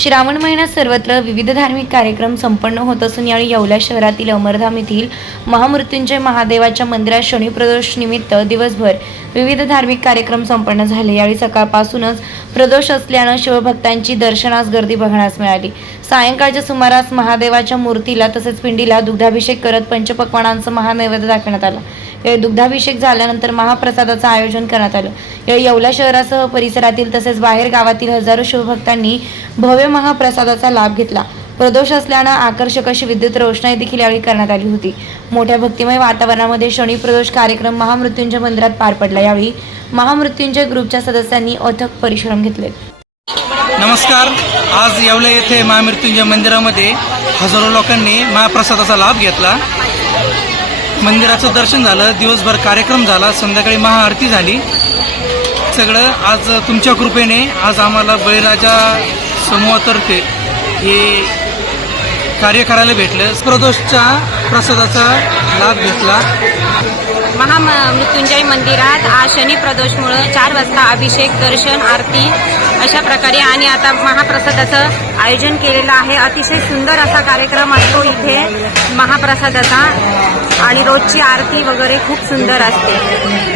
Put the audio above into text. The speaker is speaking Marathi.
श्रावण महिन्यात सर्वत्र विविध धार्मिक कार्यक्रम संपन्न होत असून यावेळी येवला शहरातील अमरधाम येथील महामृत्युंजय महादेवाच्या मंदिरात शनी प्रदोष निमित्त दिवसभर विविध धार्मिक कार्यक्रम संपन्न झाले। यावेळी सकाळपासूनच प्रदोष असल्यानं शिवभक्तांची दर्शनास गर्दी बघण्यास मिळाली। सायंकाळच्या सुमारास महादेवाच्या मूर्तीला तसेच पिंडीला दुग्धाभिषेक करत पंचपक्वानांचं महानैवेद्य दाखवण्यात आलं। यावेळी दुग्धाभिषेक झाल्यानंतर महाप्रसादाचं आयोजन करण्यात आलं। यावेळी येवला शहरासह परिसरातील तसेच बाहेर गावातील हजारो शिवभक्तांनी भव्य महाप्रसादाचा लाभ घेतला। प्रदोष असल्यानं आकर्षक अशी विद्युत रोषणाई देखील यावेळी करण्यात आली होती। मोठ्या भक्तिमय वातावरणामध्ये शनी प्रदोष कार्यक्रम महामृत्युंजय मंदिरात पार पडला। यावेळी महामृत्युंजय ग्रुपच्या सदस्यांनी अथक परिश्रम घेतले। नमस्कार। आज येवला येथे महामृत्युंजय मंदिरामध्ये हजारो लोकांनी महाप्रसादाचा लाभ घेतला। मंदिराचं दर्शन झालं, दिवसभर कार्यक्रम झाला, संध्याकाळी महाआरती झाली। सगळं आज तुमच्या कृपेने आज आम्हाला बळीराजा समूहातर्फे हे कार्य करायला भेटलं। प्रदोषच्या प्रसादाचा लाभ घेतला। महामृत्युंजय मंदिरात आज शनी प्रदोषमुळे 4 वाजता अभिषेक, दर्शन, आरती अशा प्रकारे आणि आता महाप्रसादाचं आयोजन केलेलं आहे। अतिशय सुंदर असा कार्यक्रम असतो इथे महाप्रसादाचा आणि रोजची आरती वगैरे खूप सुंदर असते।